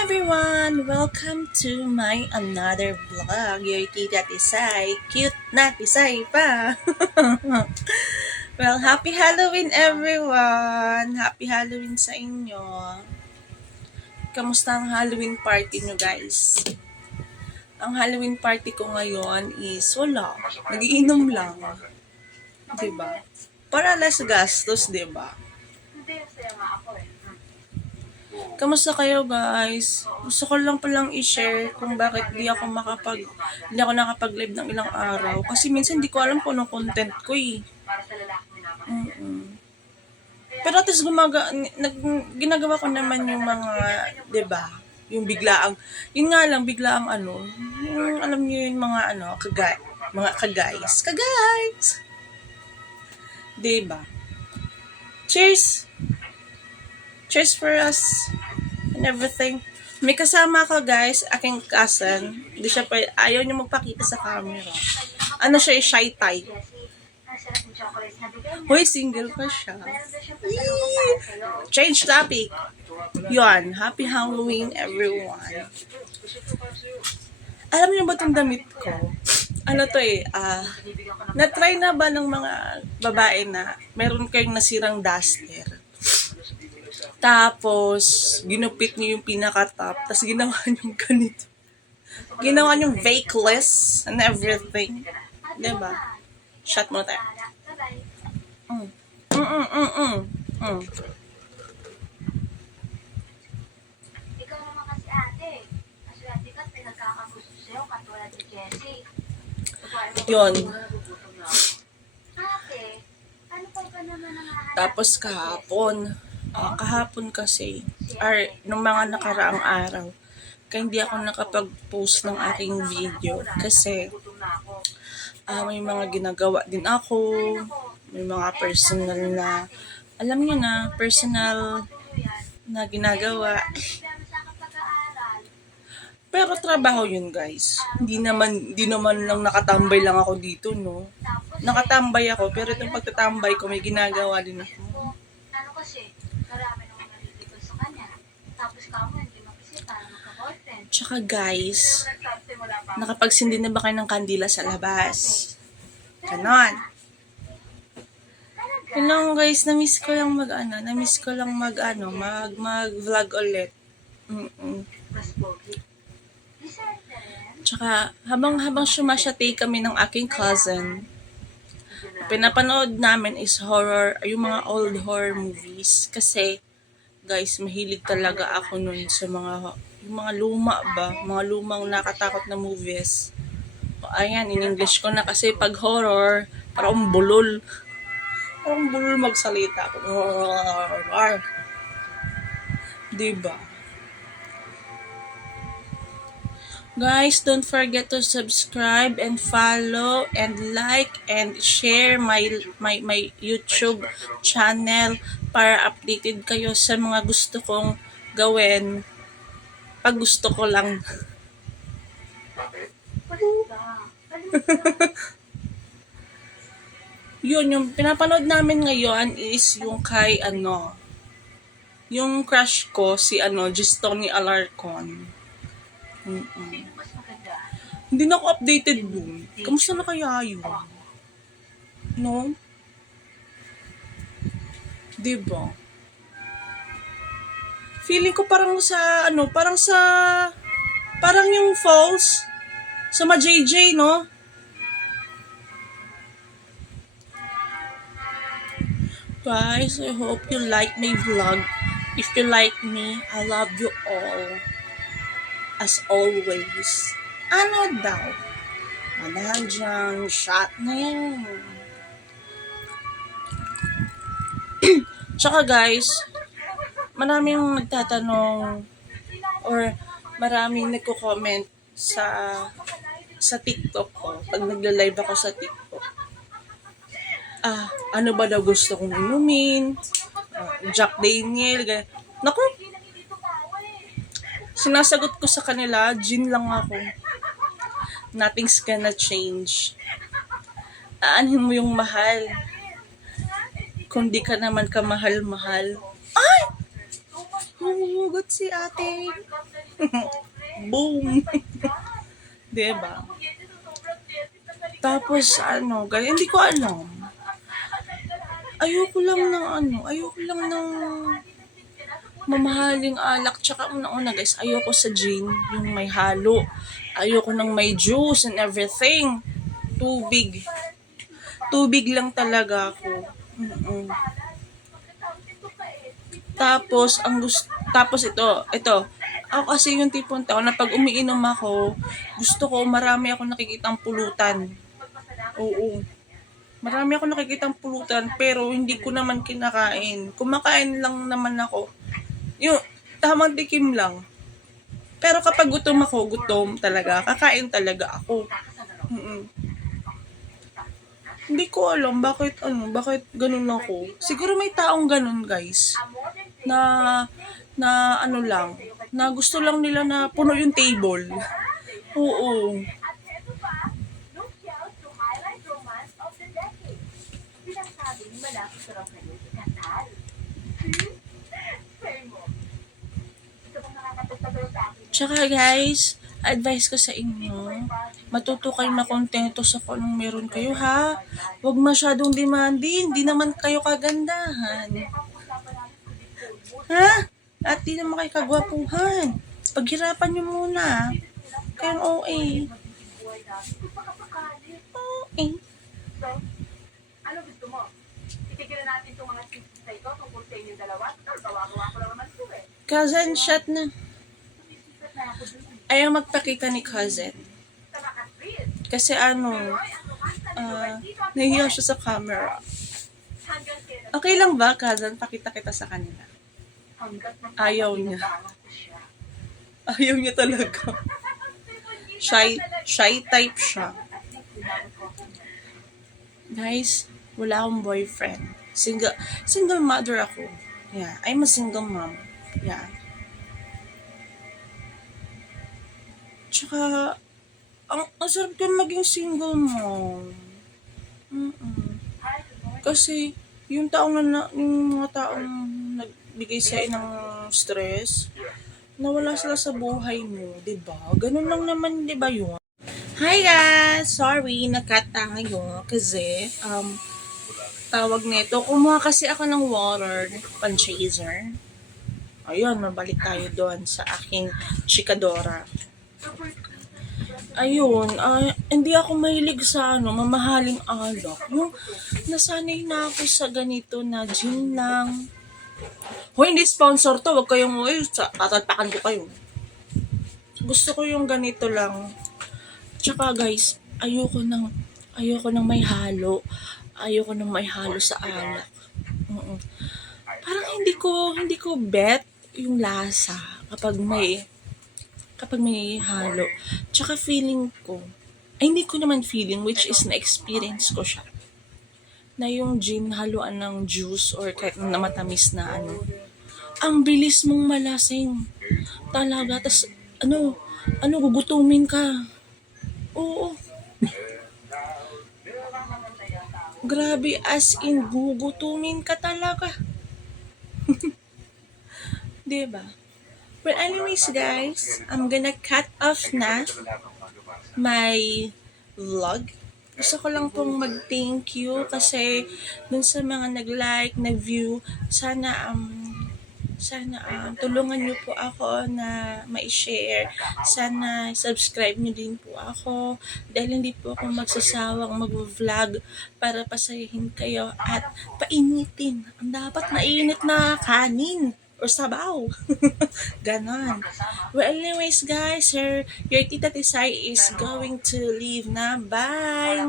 everyone! Welcome to my another vlog. Your tita Tisay. Cute na Tisay pa. Well, happy Halloween everyone! Happy Halloween sa inyo. Kamusta ang Halloween party nyo guys? Ang Halloween party ko ngayon is wala. Nagiinom lang. Diba? Para less gastos, diba? Kamusta kayo guys? Gusto ko lang palang i-share kung bakit hindi ako nakapag-live ng ilang araw. Kasi minsan hindi ko alam kung anong content ko eh. Pero at least ginagawa ko naman yung mga, 'di ba? Yung biglaang, yun nga lang biglaang yung alam niyo yung mga kagays. 'Di ba? Cheers. Cheers for us and everything. May kasama ko guys, aking cousin. Hindi siya ayaw niya magpakita sa camera. Ano siya, shy type. Hoy, single pa siya. Yee! Change topic. Yun, happy Halloween everyone. Alam niyo ba itong damit ko? Ano to na-try na ba ng mga babae na meron kayong nasirang duster? Tapos, ginupit niyo yung pinaka-top. Tapos, ginawa niyo ganito. Ginawa niyo vakeless and everything. Diba? Shot mo tayo. Ikaw naman kasi ate. Kasi ate ka, pinagkakagusto sa'yo, katulad ni Jessie. Yun. Ate, ano pa ba naman ang hahanap? Tapos kahapon kasi, or nung mga nakaraang araw, kaya hindi ako nakapag-post ng aking video kasi may mga ginagawa din ako, may mga personal na, alam niyo na, personal na ginagawa. Pero trabaho yun guys. Hindi naman lang nakatambay lang ako dito, no? Nakatambay ako, pero itong pagtatambay ko, may ginagawa din ako. Ano kasi, marami naman nalilito sa kanya. Tapos kamo, hindi makisita, magka-boyfriend. Tsaka guys, nakapagsindi na ba kayo ng kandila sa labas? Ganon. Yun lang guys, na-miss ko lang mag-vlog ulit. Tsaka, habang sumasyatay kami ng aking cousin, pinapanood namin is horror, yung mga old horror movies. Kasi, guys, mahilig talaga ako nun sa yung mga luma ba? Mga lumang nakatakot na movies. Ayan, in English ko na kasi pag horror, parang bulol. Parang bulol magsalita. Diba? Guys, don't forget to subscribe and follow and like and share my YouTube channel para updated kayo sa mga gusto kong gawin. Pag gusto ko lang. Yun, yung pinapanood namin ngayon is yung kay yung crush ko si Gistoni Alarcon. Hindi na ako updated dun. Kamusta na kaya yun? No? Diba? Feeling ko parang parang yung falls sa ma-JJ, no? Guys, I hope you like my vlog. If you like me, I love you all. As always. Ano daw? Dahil dyan, shot na yan. Tsaka guys, maraming nagtatanong or maraming nagko-comment sa TikTok ko. Pag nagla-live ako sa TikTok. Ano ba daw gusto kong inumin? Jack Daniel. Naku! Sinasagot ko sa kanila, gin lang ako. Nothing's gonna change. Aanhin mo yung mahal. Kung di ka naman kamahal-mahal. Ay! humuhugot si ate. Boom. Diba? Tapos guys, hindi ko alam. Ayoko lang ng mamahaling alak. Tsaka una guys, ayoko sa gin, yung may halo. Ayoko ng may juice and everything. Tubig. Tubig lang talaga ako. Mm-mm. Tapos ito. Ako kasi yung tipong tao na pag umiinom ako, gusto ko marami ako nakikitang pulutan. Oo. Marami ako nakikitang pulutan pero hindi ko naman kinakain. Kumakain lang naman ako. Yung tamang tikim lang. Pero kapag gutom ako, gutom talaga. Kakain talaga ako. Mm-mm. Hindi ko alam bakit ganun ako. Siguro may taong ganun, guys. Na na gusto lang nila na puno yung table. Oo. Tsaka guys, advice ko sa inyo, matuto kayo makontento sa kung anong meron kayo ha. Huwag masyadong demanding, di naman kayo kagandahan. Ha? At di naman kayo kagwapuhan. Paghirapan nyo muna. Kayong OA. OA. Ano gusto mo? Itigilan natin itong mga speeches na ito tungkol sa inyong dalawa. Gawa-gawa ko lang naman ito eh. Cousin, shot na. Ayaw magpakita ni cousin. Kasi nahiya siya sa camera. Okay lang ba, cousin? Pakita kita sa kanila. Ayaw niya. Ayaw niya talaga. Shy type siya. Guys, wala akong boyfriend. Single mother ako. Yeah, I'm a single mom. Yeah. Tsaka, ang sarap ko maging single mom. Kasi, yung mga taong nagbigay sa'yo ng stress, nawala sila sa buhay mo, diba? Ganun lang naman, diba yun? Hi guys! Sorry, nakat tayo kasi, tawag nito, kumuha kasi ako ng water, pan-chaser. Ayun, mabalik tayo doon sa aking chikadora. Ayun, hindi ako mahilig sa mamahaling alak. Yung nasanay na ako sa ganito na gin lang. Hoy, hindi sponsor to. Huwag kayong tatalpakan ko kayo. Gusto ko yung ganito lang. Tsaka guys, ayoko ng may halo. Ayoko ng may halo sa alak. Parang hindi ko bet yung lasa kapag may halo. Tsaka feeling ko, hindi ko naman feeling, which is na-experience ko siya, na yung gin haluan ng juice or kahit na matamis na ang bilis mong malasing. Talaga, tas gugutumin ka. Oo. Grabe, as in, gugutumin ka talaga. Diba? But anyways guys, I'm gonna cut off na my vlog. Gusto ko lang pong mag-thank you kasi dun sa mga nag-like, nag-view, sana tulungan niyo po ako na ma-share. Sana subscribe niyo din po ako dahil hindi po ako magsasawang mag-vlog para pasayahin kayo at painitin. Ang dapat mainit na kanin or sabaw. Ganon. Well, anyways, guys, your Tita Tisay is going to leave na. Bye!